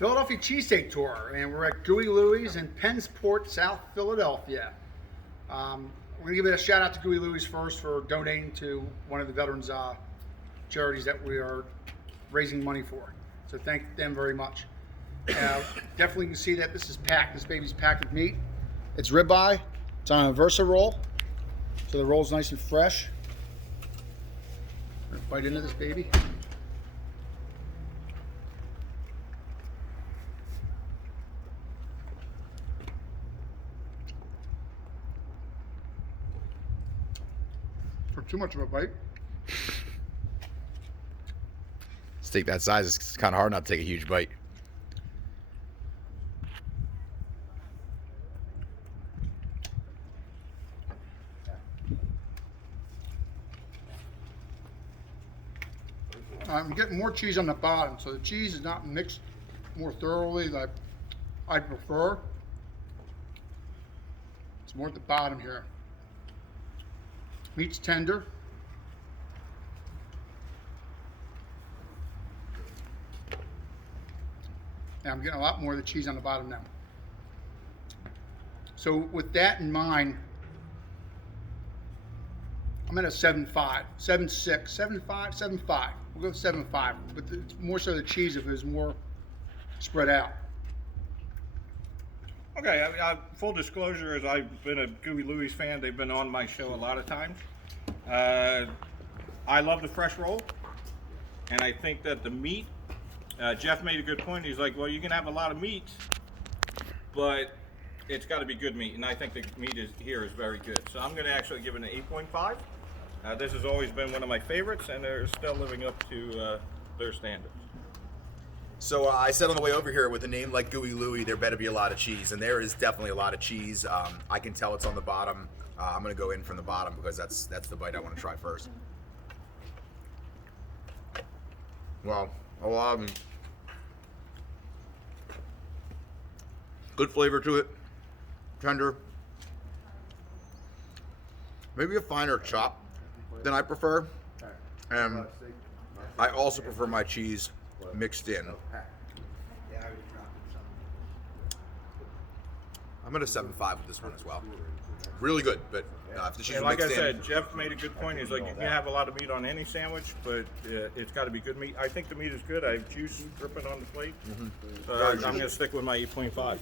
Philadelphia Cheesesteak Tour, and we're at Gooey Looies in Pennsport, South Philadelphia. We're going to give it a shout out to Gooey Looies first for donating to one of the veterans charities that we are raising money for. So thank them very much. Definitely can see that this is packed. This baby's packed with meat. It's ribeye. It's on a Versa roll, so the roll's nice and fresh. We're gonna bite into this baby. For too much of a bite. Steak that size, it's kind of hard not to take a huge bite. I'm getting more cheese on the bottom, so the cheese is not mixed more thoroughly like I prefer. It's more at the bottom here. Meat's tender. And I'm getting a lot more of the cheese on the bottom now. So with that in mind, I'm at a 7.5, 7.6, 7.5, 7.5. We'll go with 7.5, but it's more so the cheese if it was more spread out. Okay, full disclosure is I've been a Gooey Looies fan. They've been on my show a lot of times. I love the fresh roll, and I think that the meat, Jeff made a good point. He's like, well, you can have a lot of meat, but it's got to be good meat, and I think the meat here is very good. So I'm going to actually give it an 8.5. This has always been one of my favorites, and they're still living up to their standards. So I said on the way over here, with a name like Gooey Louie, there better be a lot of cheese, and there is definitely a lot of cheese. I can tell it's on the bottom. I'm going to go in from the bottom because that's the bite I want to try first. Well, a lot of good flavor to it, tender, maybe a finer chop than I prefer, and I also prefer my cheese mixed in. I'm at a 7.5 with this one as well. Really good, but if the cheese And was like I mixed in, said, Jeff made a good point. He's like, you can have a lot of meat on any sandwich, but it's got to be good meat. I think the meat is good. I have juice dripping on the plate. So I'm going to stick with my 8.5.